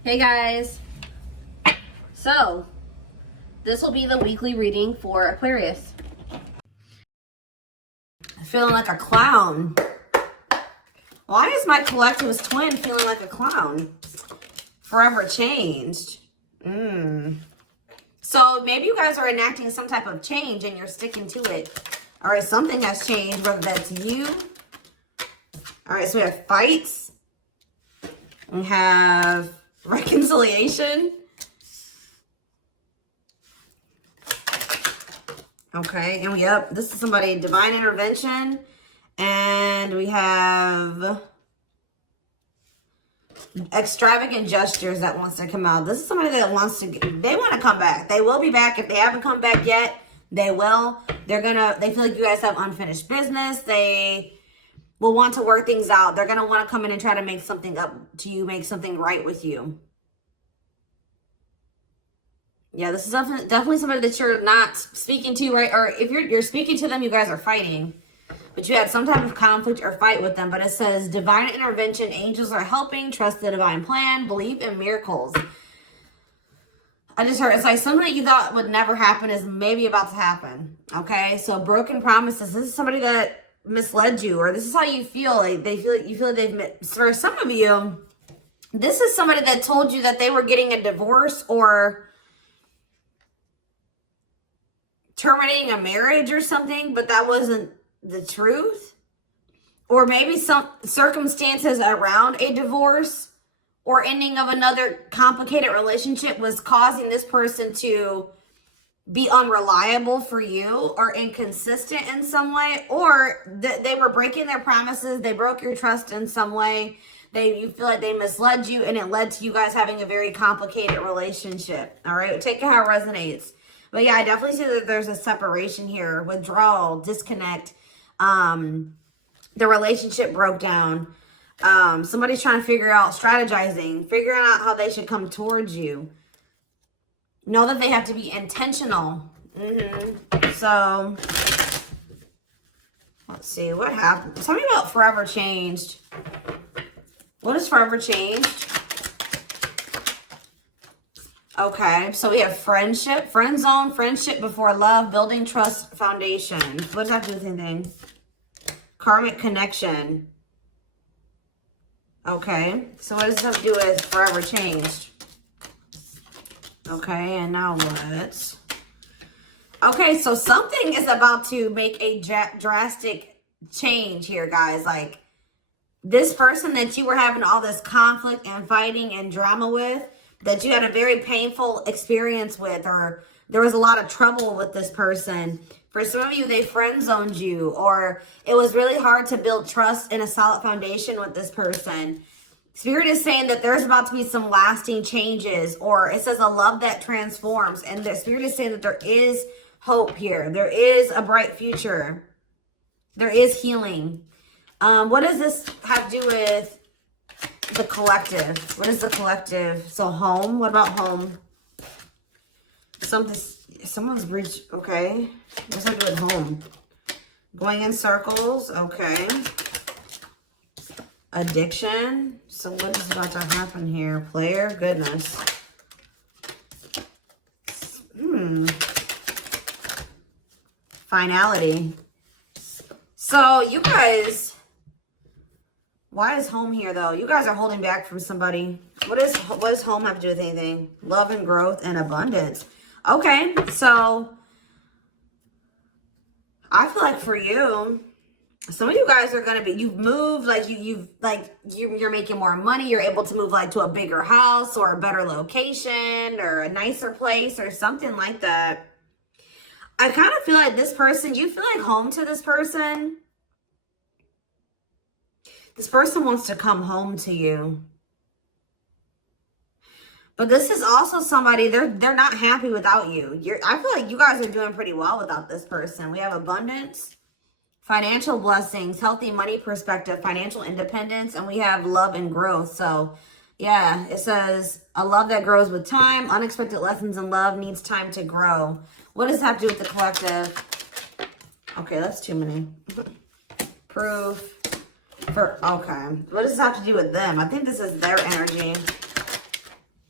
Hey guys, so this will be the weekly reading for Aquarius. Feeling like a clown. Why is my collective's twin feeling like a clown? Forever changed. So maybe you guys are enacting some type of change and you're sticking to it. All right, something has changed, whether that's you. All right, so we have fights. We have reconciliation. Okay, and this is somebody, divine intervention. And we have extravagant gestures that wants to come out. This is somebody that wants to, they want to come back. They will be back. If they haven't come back yet, they will. They feel like you guys have unfinished business. They will want to work things out. They're going to want to come in and try to make something up to you, make something right with you. Yeah, this is definitely somebody that you're not speaking to, right? Or if you're speaking to them, you guys are fighting. But you had some type of conflict or fight with them. But it says, divine intervention, angels are helping, trust the divine plan, believe in miracles. I just heard, it's like something that you thought would never happen is maybe about to happen. Okay, so broken promises. This is somebody that misled you, or this is how you feel. Like you feel like they've, for some of you, this is somebody that told you that they were getting a divorce or terminating a marriage or something, but that wasn't the truth. Or maybe some circumstances around a divorce or ending of another complicated relationship was causing this person to be unreliable for you or inconsistent in some way, or they were breaking their promises. They broke your trust in some way. You feel like they misled you, and it led to you guys having a very complicated relationship. All right, take it how it resonates. But yeah, I definitely see that there's a separation here, withdrawal, disconnect. The relationship broke down. Somebody's trying to figure out, strategizing, figuring out how they should come towards you. Know that they have to be intentional. So, let's see, what happened? Tell me about forever changed. What is forever changed? Okay, so we have friendship, friend zone, friendship before love, building trust, foundation. What does that do with anything? Karmic connection. Okay, so what does this have to do with forever changed? Okay, and now what? Okay, so something is about to make a drastic change here, guys. Like, this person that you were having all this conflict and fighting and drama with, that you had a very painful experience with, or there was a lot of trouble with this person. For some of you, they friend zoned you, or it was really hard to build trust and a solid foundation with this person. Spirit is saying that there's about to be some lasting changes, or it says a love that transforms. And the Spirit is saying that there is hope here. There is a bright future. There is healing. What does this have to do with the collective? What is the collective? So home. What about home? Someone's breached. Okay. What's that do with home? Going in circles. Okay. Addiction. So what is about to happen here? Player. Goodness. Finality. So you guys, why is home here though? You guys are holding back from somebody. What does home have to do with anything? Love and growth and abundance. Okay, so I feel like for you, some of you guys are gonna be, you've moved, like you're making more money. You're able to move like to a bigger house or a better location or a nicer place or something like that. I kind of feel like this person, you feel like home to this person. This person wants to come home to you. But this is also somebody, they're not happy without you. I feel like you guys are doing pretty well without this person. We have abundance, financial blessings, healthy money perspective, financial independence, and we have love and growth. So yeah, it says a love that grows with time. Unexpected lessons in love needs time to grow. What does that have to do with the collective? Okay, that's too many. Proof. Okay. What does this have to do with them? I think this is their energy.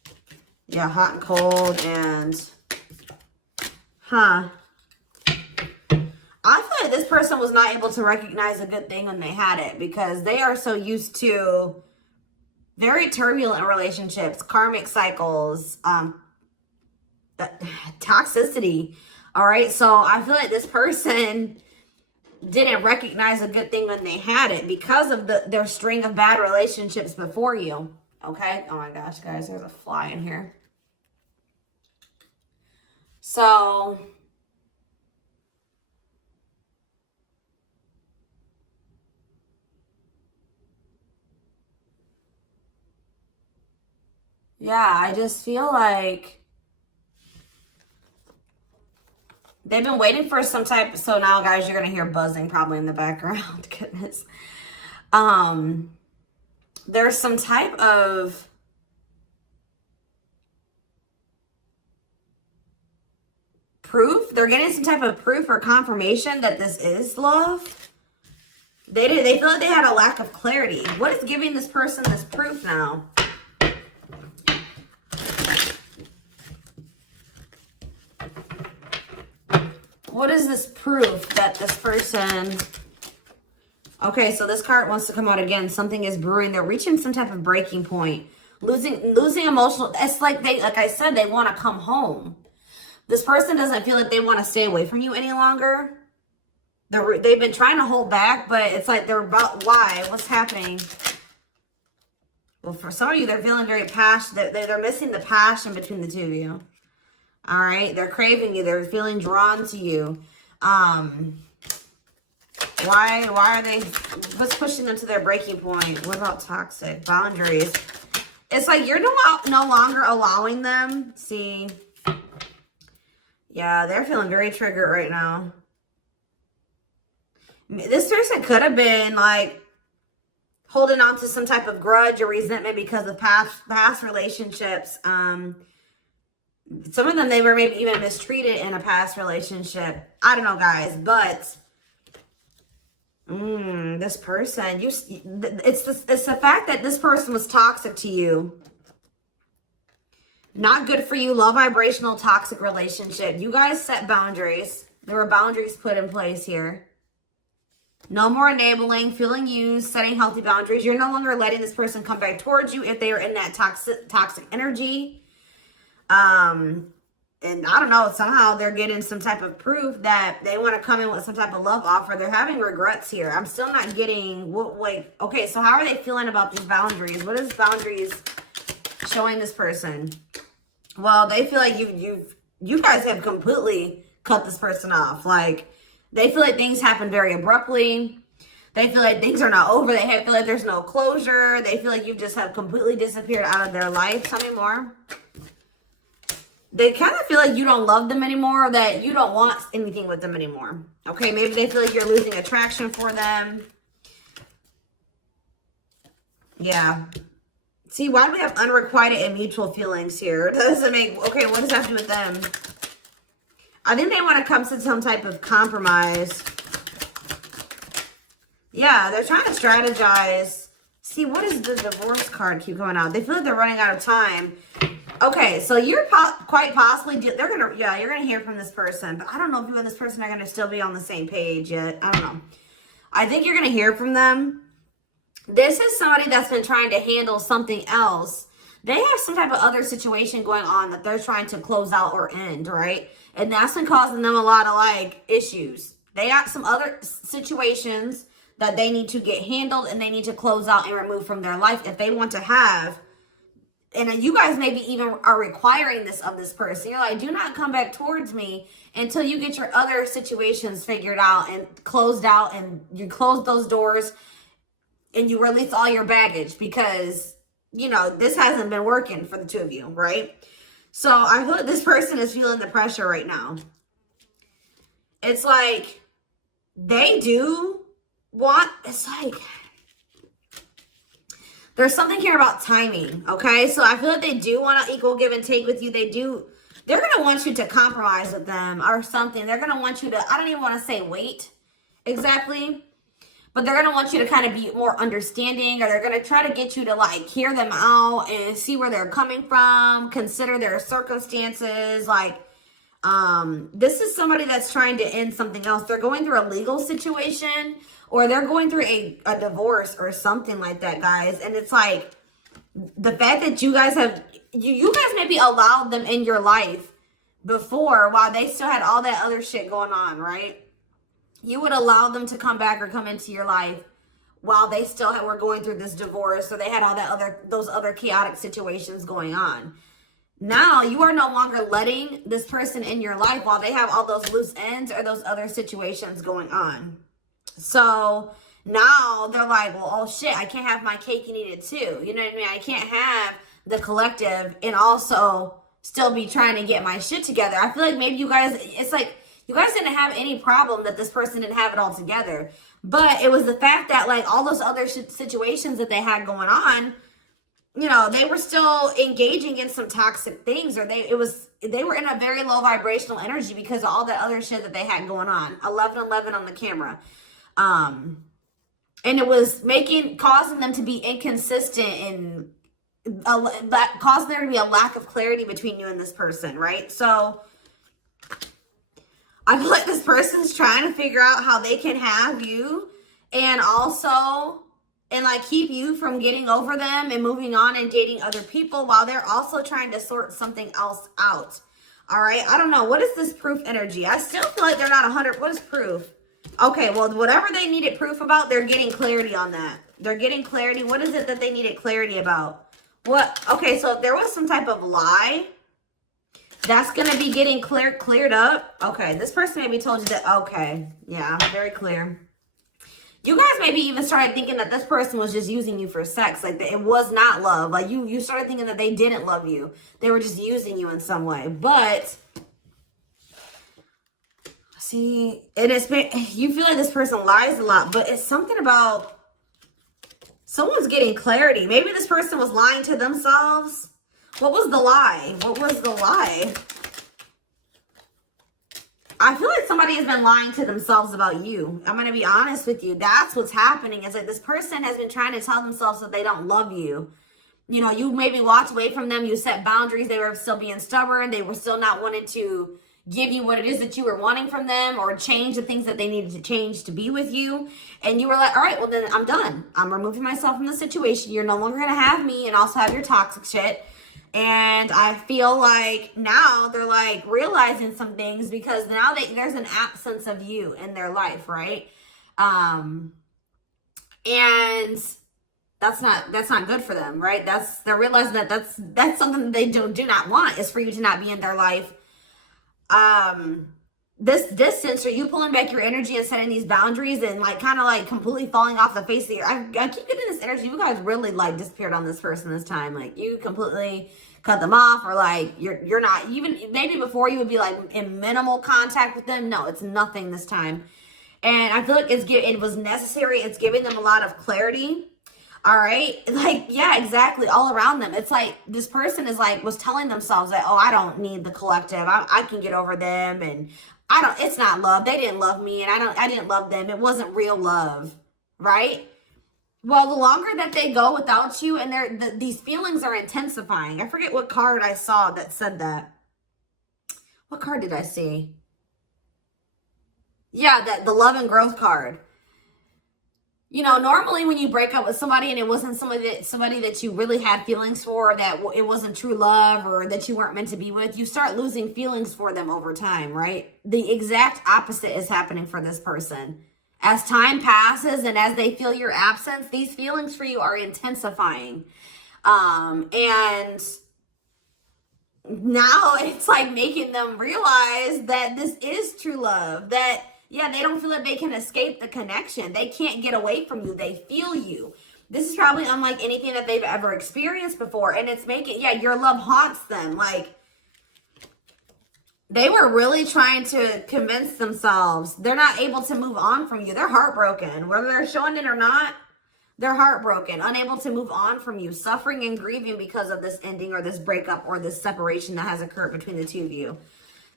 Yeah, hot and cold and... Huh. I feel like this person was not able to recognize a good thing when they had it because they are so used to very turbulent relationships, karmic cycles, toxicity. All right. So I feel like this person didn't recognize a good thing when they had it because of their string of bad relationships before you. Okay. Oh my gosh, guys, there's a fly in here. So yeah, I just feel like they've been waiting for some type. So now, guys, you're going to hear buzzing probably in the background. Goodness. There's some type of proof. They're getting some type of proof or confirmation that this is love. They feel like they had a lack of clarity. What is giving this person this proof now? What is this proof that this person... Okay, so this card wants to come out again. Something is brewing. They're reaching some type of breaking point. Losing emotional... It's like I said, they want to come home. This person doesn't feel like they want to stay away from you any longer. They've been trying to hold back, but it's like they're about... Why? What's happening? Well, for some of you, they're feeling very passionate. They're missing the passion between the two of you. All right, they're craving you. They're feeling drawn to you. Why are they? What's pushing them to their breaking point? What about toxic boundaries? It's like you're no longer allowing them. See, yeah, they're feeling very triggered right now. This person could have been like holding on to some type of grudge or resentment because of past relationships. Some of them, they were maybe even mistreated in a past relationship. I don't know, guys, but this person, it's the fact that this person was toxic to you. Not good for you, low vibrational, toxic relationship. You guys set boundaries. There were boundaries put in place here. No more enabling, feeling used, setting healthy boundaries. You're no longer letting this person come back towards you if they are in that toxic energy. And I don't know, somehow they're getting some type of proof that they want to come in with some type of love offer. They're having regrets here. I'm still not getting okay, so how are they feeling about these boundaries? What is boundaries showing this person? Well, they feel like you guys have completely cut this person off. Like, they feel like things happen very abruptly. They feel like things are not over. They feel like there's no closure. They feel like you just have completely disappeared out of their life. Tell me more. They kind of feel like you don't love them anymore, or that you don't want anything with them anymore. Okay, maybe they feel like you're losing attraction for them. Yeah. See, why do we have unrequited and mutual feelings here? Doesn't make... Okay, what does that have to do with them? I think they want to come to some type of compromise. Yeah, they're trying to strategize. See, what is the divorce card keep going out? They feel like they're running out of time. Okay, so you're quite possibly, you're gonna hear from this person, but I don't know if you and this person are gonna still be on the same page yet. I don't know. I think you're gonna hear from them. This is somebody that's been trying to handle something else. They have some type of other situation going on that they're trying to close out or end, right? And that's been causing them a lot of like issues. They got some other situations that they need to get handled and they need to close out and remove from their life if they want to have. And you guys maybe even are requiring this of this person. You're like, do not come back towards me until you get your other situations figured out and closed out, and you close those doors and you release all your baggage, because, you know, this hasn't been working for the two of you, right? So I feel like this person is feeling the pressure right now. It's like they do want, it's like... There's something here about timing, okay? So I feel like they do want to equal give and take with you. They're going to want you to compromise with them or something. They're going to want you to, I don't even want to say wait exactly, but they're going to want you to kind of be more understanding, or they're going to try to get you to like hear them out and see where they're coming from, consider their circumstances. Like, this is somebody that's trying to end something else. They're going through a legal situation, or they're going through a divorce or something like that, guys. And it's like, the fact that you guys have, you guys maybe allowed them in your life before while they still had all that other shit going on, right? You would allow them to come back or come into your life while they still were going through this divorce, or they had all that those other chaotic situations going on. Now you are no longer letting this person in your life while they have all those loose ends or those other situations going on. So now they're like, well, oh shit, I can't have my cake and eat it too. You know what I mean? I can't have the collective and also still be trying to get my shit together. I feel like maybe you guys, it's like, you guys didn't have any problem that this person didn't have it all together. But it was the fact that like all those other situations that they had going on, you know, they were still engaging in some toxic things, or they were in a very low vibrational energy because of all that other shit that they had going on. 1111 on the camera. And it was causing them to be inconsistent and causing there to be a lack of clarity between you and this person, right? So I feel like this person's trying to figure out how they can have you and also, and like keep you from getting over them and moving on and dating other people while they're also trying to sort something else out. All right. I don't know. What is this proof energy? I still feel like they're not 100. What is proof? Okay. Well, whatever they needed proof about, they're getting clarity on that. They're getting clarity. What is it that they needed clarity about? What? Okay. So if there was some type of lie, that's going to be getting cleared up. Okay. This person maybe told you that. Okay. Yeah. Very clear. You guys maybe even started thinking that this person was just using you for sex. Like, it was not love. Like, you started thinking that they didn't love you. They were just using you in some way. But, see, you feel like this person lies a lot. But it's something about someone's getting clarity. Maybe this person was lying to themselves. What was the lie? What was the lie? I feel like somebody has been lying to themselves about you. I'm going to be honest with you. That's what's happening. It's like this person has been trying to tell themselves that they don't love you. You know, you maybe walked away from them. You set boundaries. They were still being stubborn. They were still not wanting to give you what it is that you were wanting from them, or change the things that they needed to change to be with you. And you were like, all right, well then I'm done. I'm removing myself from the situation. You're no longer going to have me and also have your toxic shit. And I feel like now they're like realizing some things because now there's an absence of you in their life, right? And that's not good for them, right? They're realizing that that's something that they do not want, is for you to not be in their life. This distance, or you pulling back your energy and setting these boundaries and like kind of like completely falling off the face of the earth. I keep getting this energy. You guys really like disappeared on this person this time. Like, you completely cut them off, or like you're not even, maybe before you would be like in minimal contact with them. No, it's nothing this time. And I feel like it was necessary. It's giving them a lot of clarity. All right. Like, yeah, exactly. All around them. It's like this person was telling themselves that, oh, I don't need the collective. I can get over them. And it's not love. They didn't love me. And I didn't love them. It wasn't real love. Right. Well, the longer that they go without you, and these feelings are intensifying. I forget what card I saw that said that. What card did I see? Yeah, the love and growth card. You know, normally when you break up with somebody and it wasn't somebody that you really had feelings for, that it wasn't true love, or that you weren't meant to be with, you start losing feelings for them over time, right? The exact opposite is happening for this person. As time passes and as they feel your absence, these feelings for you are intensifying. And now it's like making them realize that this is true love. That, yeah, they don't feel like they can escape the connection. They can't get away from you. They feel you. This is probably unlike anything that they've ever experienced before. And it's your love haunts them. Like, they were really trying to convince themselves they're not able to move on from you. They're heartbroken. Whether they're showing it or not, they're heartbroken, unable to move on from you, suffering and grieving because of this ending or this breakup or this separation that has occurred between the two of you.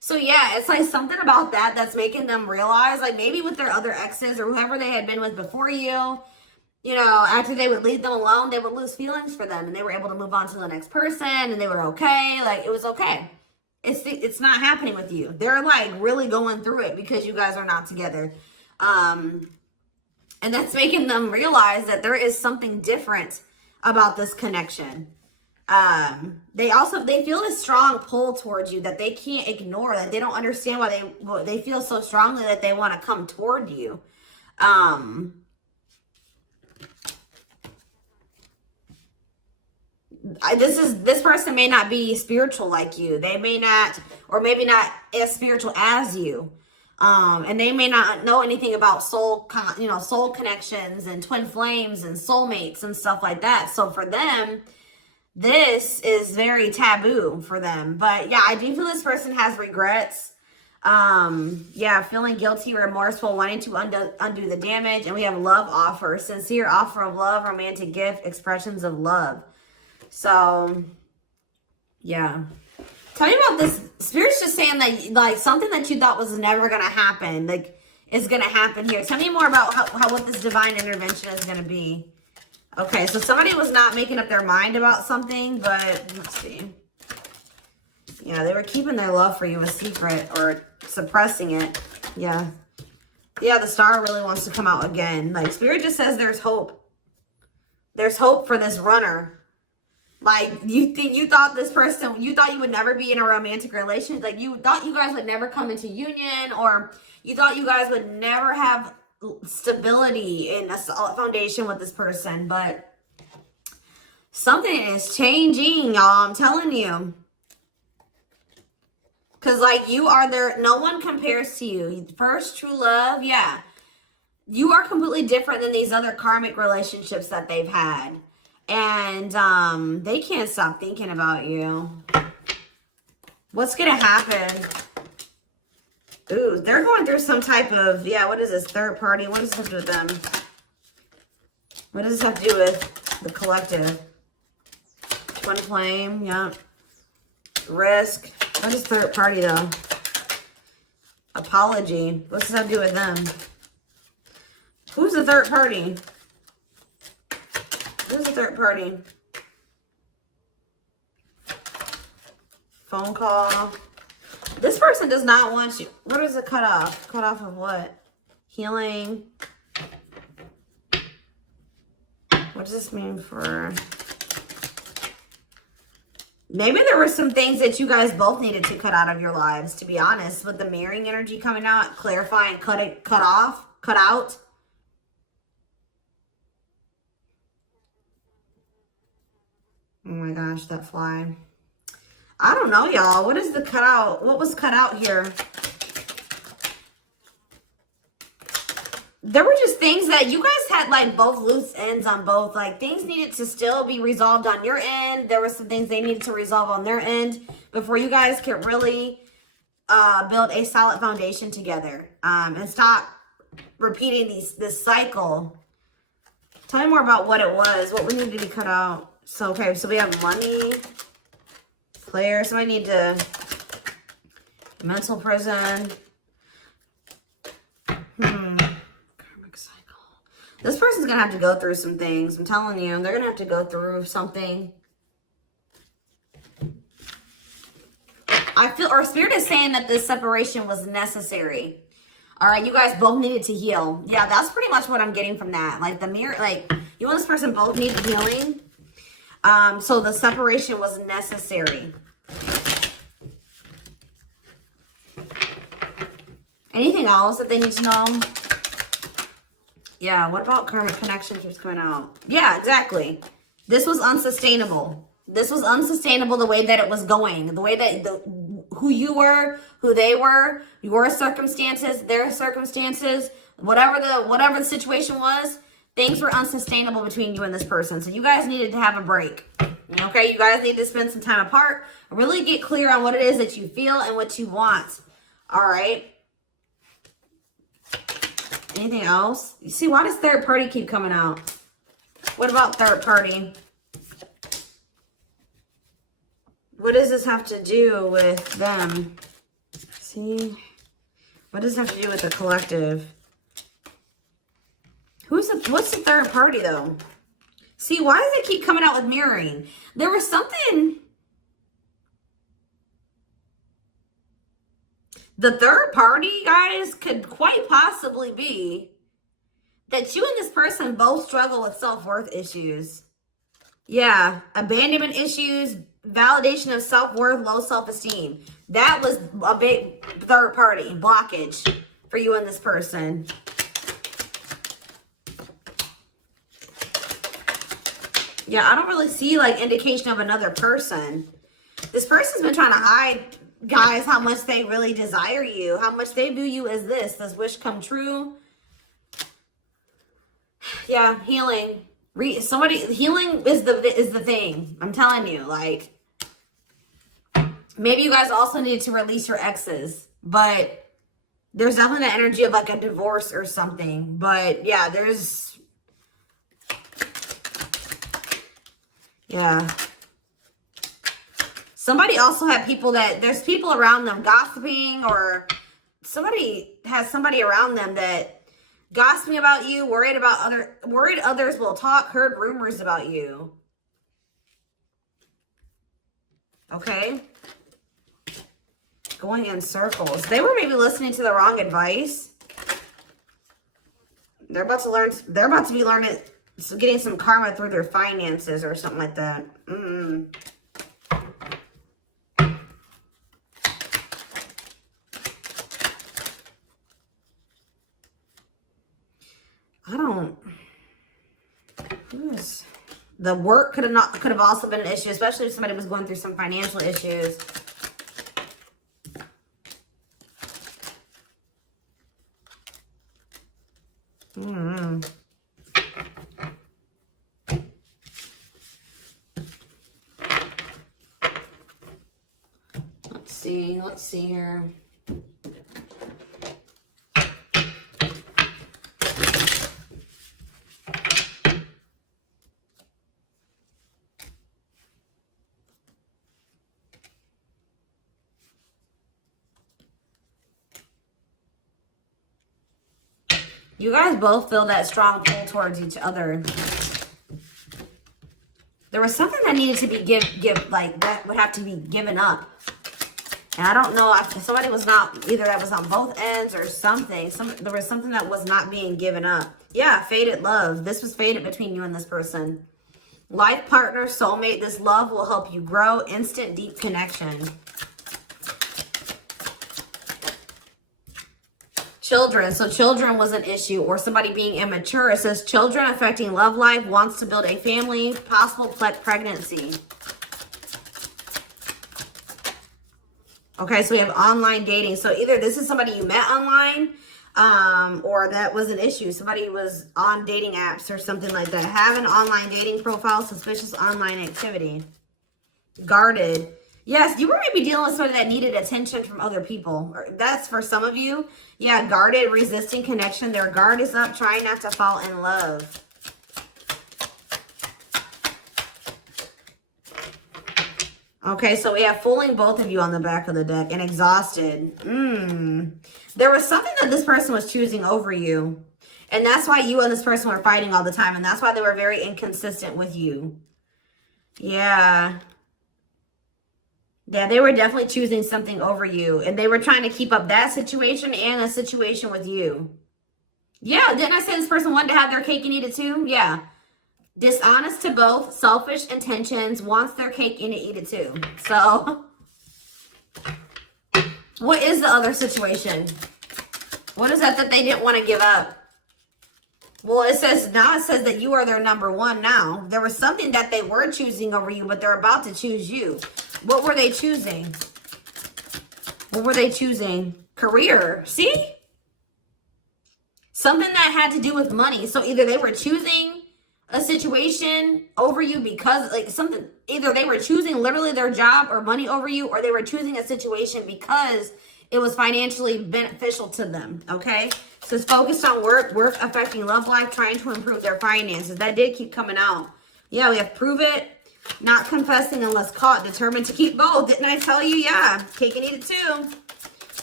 So yeah, it's like something about that that's making them realize, like maybe with their other exes or whoever they had been with before you know, after they would leave them alone, they would lose feelings for them and they were able to move on to the next person and they were okay. Like, it was okay. It's not happening with you. They're like really going through it because you guys are not together. And that's making them realize that there is something different about this connection. They feel a strong pull towards you that they can't ignore, that they don't understand why they feel so strongly that they want to come toward you. This person may not be spiritual like you. They may not, or maybe not as spiritual as you. And they may not know anything about soul connections and twin flames and soulmates and stuff like that. So for them, this is very taboo for them. But yeah, I do feel this person has regrets. Yeah, feeling guilty, remorseful, wanting to undo the damage. And we have love offer, sincere offer of love, romantic gift, expressions of love. So, yeah. Tell me about this. Spirit's just saying that, like, something that you thought was never going to happen, like, is going to happen here. Tell me more about what this divine intervention is going to be. Okay, so somebody was not making up their mind about something, but let's see. Yeah, they were keeping their love for you a secret or suppressing it. Yeah. Yeah, the star really wants to come out again. Like, Spirit just says there's hope. There's hope for this runner. Like, you thought this person, you thought you would never be in a romantic relationship. Like, you thought you guys would never come into union, or you thought you guys would never have stability in a solid foundation with this person. But something is changing, y'all. I'm telling you. Because, like, you are there. No one compares to you. First true love, yeah. You are completely different than these other karmic relationships that they've had. And they can't stop thinking about you. What's going to happen? Ooh, they're going through some type of, yeah, what is this? Third party? What does this have to do with them? What does this have to do with the collective? Twin flame, yeah. Risk. What is third party, though? Apology. What's this have to do with them? Who's the third party? Who's the third party? Phone call. This person does not want you. What is it cut off? Cut off of what? Healing. What does this mean for... Maybe there were some things that you guys both needed to cut out of your lives, to be honest. With the mirroring energy coming out, clarifying, cut out. Oh my gosh, that fly. I don't know, y'all. What is the cutout? What was cut out here? There were just things that you guys had, like, both loose ends on both. Like, things needed to still be resolved on your end. There were some things they needed to resolve on their end before you guys could really build a solid foundation together. And stop repeating this cycle. Tell me more about what it was. What we needed to be cut out. So, okay, so we have money, player, so I need to, mental prison, karmic cycle. This person's going to have to go through some things. I'm telling you, they're going to have to go through something. I feel, or Spirit is saying that this separation was necessary. All right, you guys both needed to heal. Yeah, that's pretty much what I'm getting from that. Like, the mirror, like, you and this person both needed healing. So the separation was necessary. Anything else that they need to know? Yeah, what about karmic connection keeps coming out? Yeah, exactly. This was unsustainable. This was unsustainable the way that it was going. The way that who you were, who they were, your circumstances, their circumstances, whatever the situation was. Things were unsustainable between you and this person. So you guys needed to have a break. Okay? You guys need to spend some time apart. Really get clear on what it is that you feel and what you want. All right? Anything else? You see, why does third party keep coming out? What about third party? What does this have to do with them? See? What does it have to do with the collective? What's the third party, though? See, why does it keep coming out with mirroring? There was something... The third party, guys, could quite possibly be that you and this person both struggle with self-worth issues. Yeah, abandonment issues, validation of self-worth, low self-esteem. That was a big third party blockage for you and this person. Yeah, I don't really see like indication of another person. This person's been trying to hide, guys, how much they really desire you, how much they view you as this wish come true. Yeah, healing. Healing is the thing. I'm telling you, like, maybe you guys also need to release your exes, but there's definitely that energy of like a divorce or something. But yeah, yeah. Somebody also had there's people around them gossiping, or somebody has somebody around them that gossiping about you, worried others will talk, heard rumors about you. Okay. Going in circles. They were maybe listening to the wrong advice. They're about to be learning, getting some karma through their finances or something like that. The work could have also been an issue, especially if somebody was going through some financial issues. Let's see here. You guys both feel that strong pull towards each other. There was something that needed to be that would have to be given up. And I don't know if somebody was not, either that was on both ends or something. There was something that was not being given up. Yeah, fated love. This was fated between you and this person. Life partner, soulmate. This love will help you grow. Instant, deep connection. Children. So children was an issue, or somebody being immature. It says children affecting love life, wants to build a family, possible pregnancy. Okay, so we have online dating. So either this is somebody you met online, or that was an issue. Somebody was on dating apps or something like that. Have an online dating profile, suspicious online activity. Guarded. Yes, you were maybe dealing with somebody that needed attention from other people. That's for some of you. Yeah, guarded, resisting connection. Their guard is up, trying not to fall in love. Okay, so we have fooling both of you on the back of the deck and exhausted. There was something that this person was choosing over you. And that's why you and this person were fighting all the time. And that's why they were very inconsistent with you. Yeah. Yeah, they were definitely choosing something over you. And they were trying to keep up that situation and a situation with you. Yeah, didn't I say this person wanted to have their cake and eat it too? Yeah. Dishonest to both, selfish intentions, wants their cake and to eat it too. So, what is the other situation? What is that they didn't want to give up? Well, it says that you are their number one now. There was something that they were choosing over you, but they're about to choose you. What were they choosing? What were they choosing? Career. See? Something that had to do with money. So either they were choosing a situation over you because either they were choosing literally their job or money over you, or they were choosing a situation because it was financially beneficial to them. Okay, so it's focused on work affecting love life, trying to improve their finances. That did keep coming out. Yeah, we have prove it, not confessing unless caught, determined to keep both. Didn't I tell you? Yeah, cake and eat it too.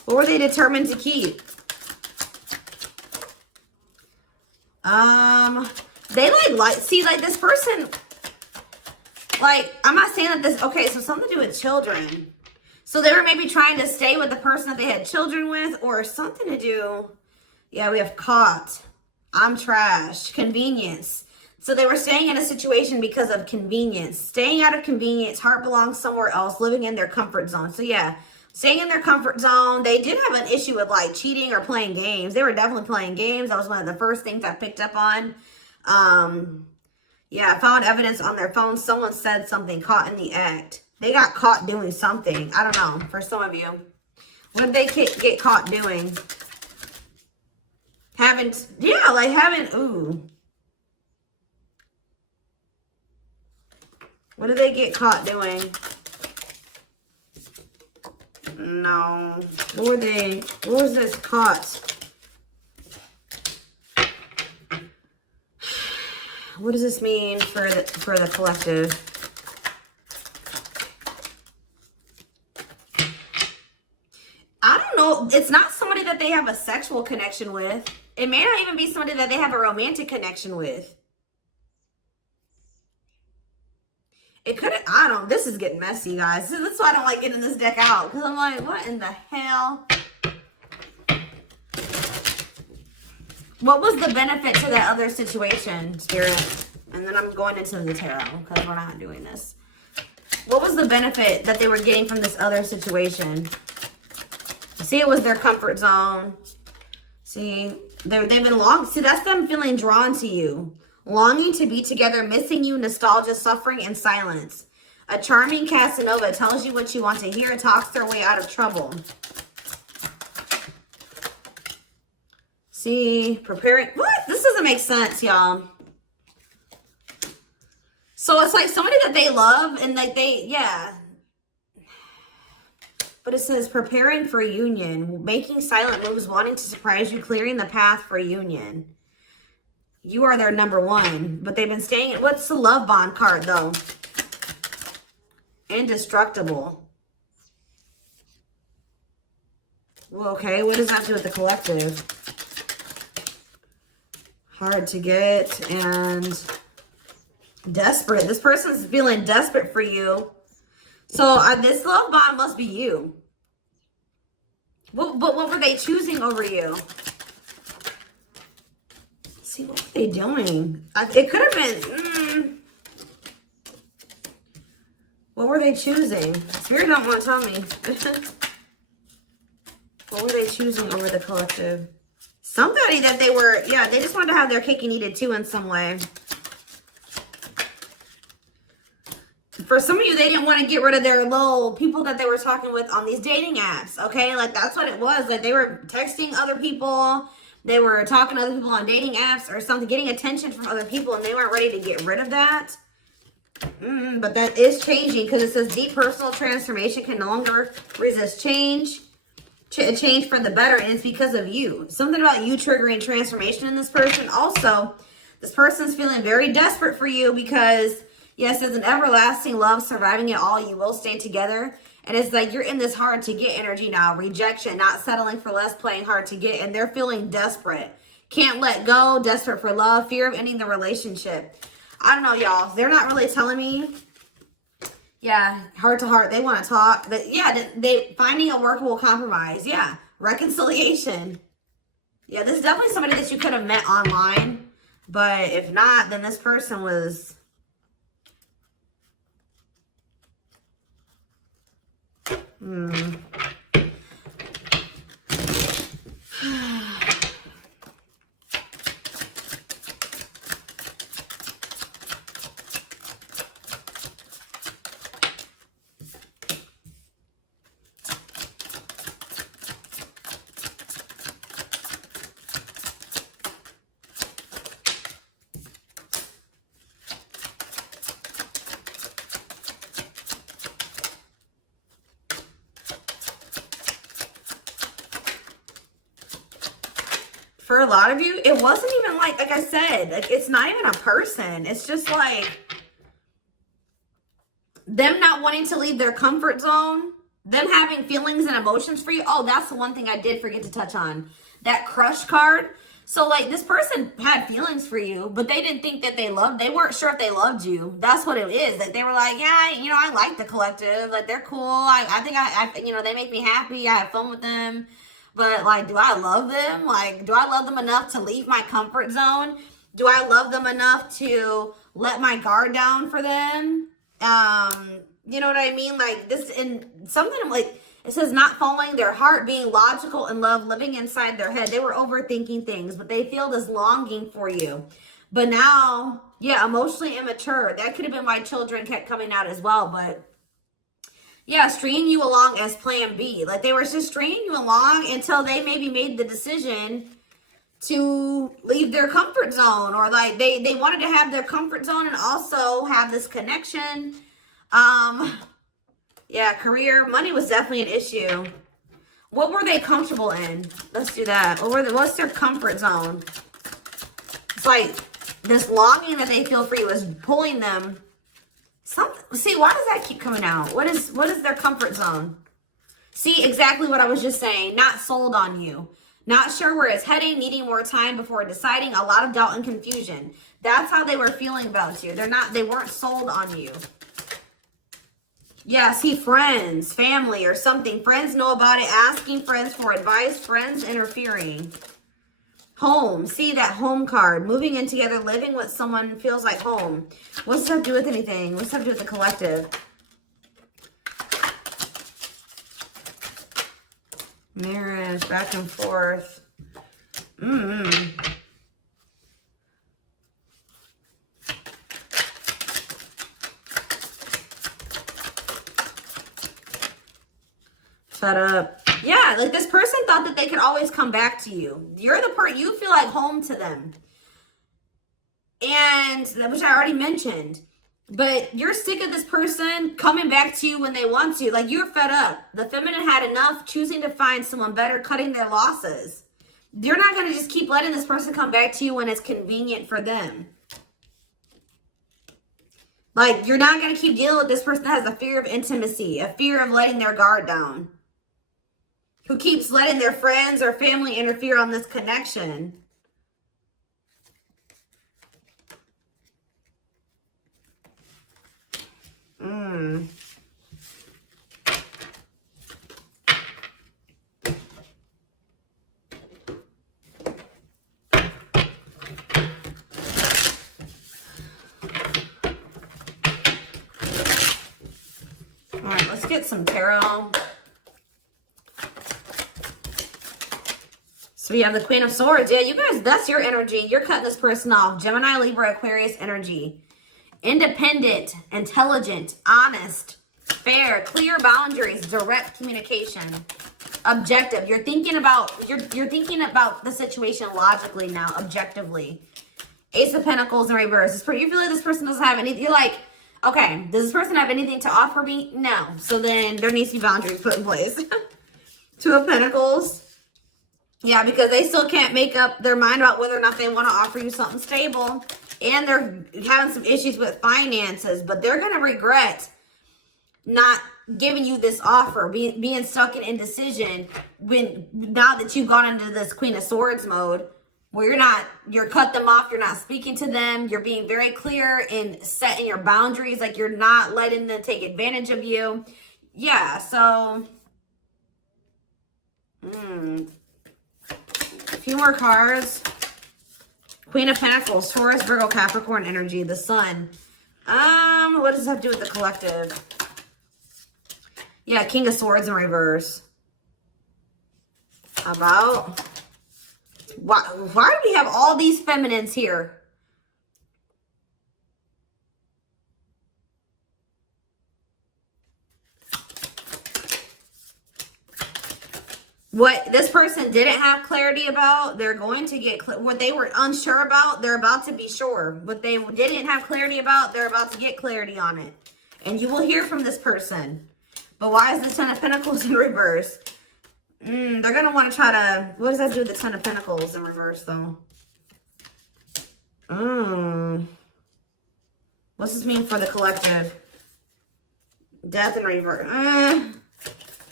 What were they determined to keep? They see, like this person, like, I'm not saying that this, okay, so something to do with children. So they were maybe trying to stay with the person that they had children with, or something to do. Yeah, we have caught. I'm trash. Convenience. So they were staying in a situation because of convenience. Staying out of convenience. Heart belongs somewhere else. Living in their comfort zone. So yeah, staying in their comfort zone. They did have an issue with like cheating or playing games. They were definitely playing games. That was one of the first things I picked up on. Yeah, I found evidence on their phone. Someone said something, caught in the act. They got caught doing something. I don't know, for some of you. What did they get caught doing? Ooh. What did they get caught doing? No. What was this caught? What does this mean for the collective? I don't know. It's not somebody that they have a sexual connection with. It may not even be somebody that they have a romantic connection with. It could have, I don't, this is getting messy, guys. That's why I don't like getting this deck out. Because I'm like, what in the hell? What was the benefit to that other situation, Spirit? And then I'm going into the tarot because we're not doing this. What was the benefit that they were getting from this other situation? See, it was their comfort zone. See, they've been see, that's them feeling drawn to you. Longing to be together, missing you, nostalgia, suffering, and silence. A charming Casanova tells you what you want to hear, talks their way out of trouble. See, preparing. What? This doesn't make sense, y'all. So it's like somebody that they love and like yeah. But it says preparing for union, making silent moves, wanting to surprise you, clearing the path for union. You are their number one, but they've been staying. What's the love bond card though? Indestructible. Well, okay, what does that do with the collective? Hard to get and desperate. This person's feeling desperate for you. So this love bond must be you. But what were they choosing over you? See, what were they doing? It could have been... What were they choosing? Spirit don't want to tell me. What were they choosing over the collective? Somebody that they were... Yeah, they just wanted to have their cake and eat it too in some way. For some of you, they didn't want to get rid of their little people that they were talking with on these dating apps, okay? Like, that's what it was. Like, they were texting other people. They were talking to other people on dating apps or something, getting attention from other people, and they weren't ready to get rid of that. But that is changing because it says deep personal transformation can no longer resist change. Change for the better, and it's because of you. Something about you triggering transformation in this person. Also, this person's feeling very desperate for you because... Yes, it's an everlasting love, surviving it all. You will stay together. And it's like you're in this hard to get energy now. Rejection, not settling for less, playing hard to get. And they're feeling desperate. Can't let go, desperate for love, fear of ending the relationship. I don't know, y'all. They're not really telling me. Yeah, heart to heart. They want to talk. But yeah, they finding a workable compromise. Yeah, reconciliation. Yeah, this is definitely somebody that you could have met online. But if not, then this person was... For a lot of you, it wasn't even like I said, like it's not even a person. It's just like them not wanting to leave their comfort zone them having feelings and emotions for you. Oh, that's the one thing I did forget to touch on. That crush card. So, like, this person had feelings for you, but they didn't think that they weren't sure if they loved you. That's what it is. That they were like, yeah, you know, I like the collective. Like, they're cool. I think you know, they make me happy. I have fun with them. But, like, do I love them? Like, do I love them enough to leave my comfort zone? Do I love them enough to let my guard down for them? You know what I mean? Like, this, and something like, it says not following their heart, being logical in love, living inside their head. They were overthinking things, but they feel this longing for you. But now, yeah, emotionally immature. That could have been why children kept coming out as well. But yeah, stringing you along as plan B. Like, they were just stringing you along until they maybe made the decision to leave their comfort zone. Or like they wanted to have their comfort zone and also have this connection. Yeah, career, money was definitely an issue. What were they comfortable in? Let's do that. What's their comfort zone? It's like this longing that they feel for you is pulling them. See, why does that keep coming out? What is their comfort zone? See, exactly what I was just saying. Not sold on you. Not sure where it's heading, needing more time before deciding, a lot of doubt and confusion. That's how they were feeling about you. They weren't sold on you. Yeah, see, friends, family, or something. Friends know about it, asking friends for advice, friends interfering. Home, see that home card. Moving in together, living with someone feels like home. What's that do with anything? What's that do with the collective? Marriage, back and forth. Shut up. Yeah, like this person thought that they could always come back to you. You're the person, you feel like home to them. And, which I already mentioned. But you're sick of this person coming back to you when they want to. Like, you're fed up. The feminine had enough, choosing to find someone better, cutting their losses. You're not going to just keep letting this person come back to you when it's convenient for them. Like, you're not going to keep dealing with this person that has a fear of intimacy, a fear of letting their guard down, who keeps letting their friends or family interfere on this connection. All right, let's get some tarot. So we have the Queen of Swords. Yeah, you guys, that's your energy. You're cutting this person off. Gemini, Libra, Aquarius energy. Independent, intelligent, honest, fair, clear boundaries, direct communication, objective. You're thinking about the situation logically now, objectively. Ace of Pentacles in reverse. You feel like this person doesn't have anything. You're like, okay, does this person have anything to offer me? No. So then there needs to be boundaries put in place. Two of Pentacles. Yeah, because they still can't make up their mind about whether or not they want to offer you something stable. And they're having some issues with finances. But they're going to regret not giving you this offer, being stuck in indecision now that you've gone into this Queen of Swords mode, where you're cut them off, you're not speaking to them, you're being very clear in setting your boundaries, like you're not letting them take advantage of you. Yeah, so a few more cards. Queen of Pentacles, Taurus, Virgo, Capricorn energy, the Sun. What does that have to do with the collective? Yeah, King of Swords in reverse. About why do we have all these feminines here? What this person didn't have clarity about, they're going to get what they were unsure about, they're about to be sure. What they didn't have clarity about, they're about to get clarity on it. And you will hear from this person. But why is the Ten of Pentacles in reverse? They're going to want to try to... What does that do with the Ten of Pentacles in reverse, though? What's this mean for the collective? Death in reverse.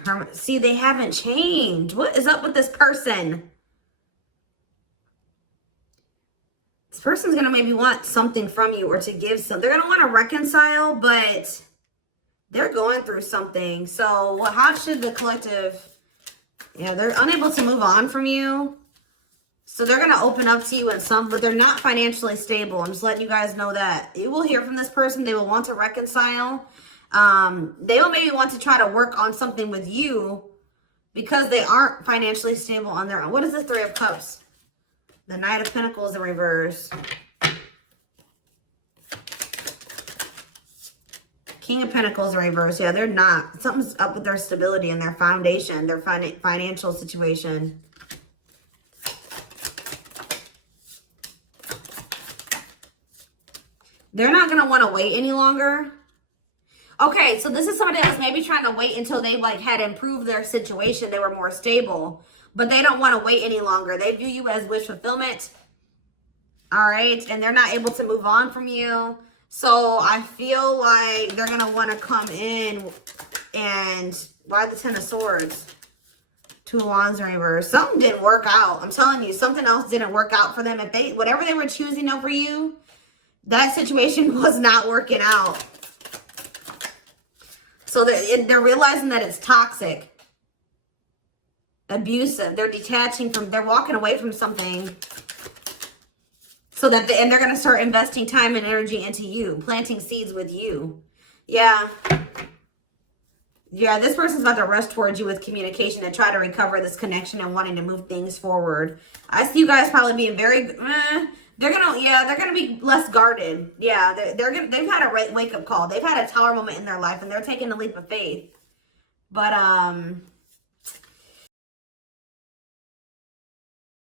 See, they haven't changed. What is up with this person? This person's going to maybe want something from you or to give some. They're going to want to reconcile, but they're going through something. So how should the collective... Yeah, they're unable to move on from you. So they're going to open up to you in some, but they're not financially stable. I'm just letting you guys know that. You will hear from this person. They will want to reconcile. They will maybe want to try to work on something with you because they aren't financially stable on their own. What is the Three of Cups? The Knight of Pentacles in reverse. King of Pentacles in reverse. Yeah, they're not. Something's up with their stability and their foundation, their financial situation. They're not going to want to wait any longer. Okay, so this is somebody that was maybe trying to wait until they like had improved their situation. They were more stable, but they don't want to wait any longer. They view you as wish fulfillment. All right, and they're not able to move on from you. So I feel like they're going to want to come in and... Why the Ten of Swords? Two of Wands in reverse. Something didn't work out. I'm telling you, something else didn't work out for them. If they, whatever they were choosing over you, that situation was not working out. So they're realizing that it's toxic, abusive. They're detaching from, they're walking away from something. So that, and they're going to start investing time and energy into you, planting seeds with you. Yeah. Yeah, this person's about to rush towards you with communication and try to recover this connection and wanting to move things forward. I see you guys probably being very, they're gonna be less guarded. Yeah, they've had a wake-up call. They've had a tower moment in their life and they're taking a leap of faith. But,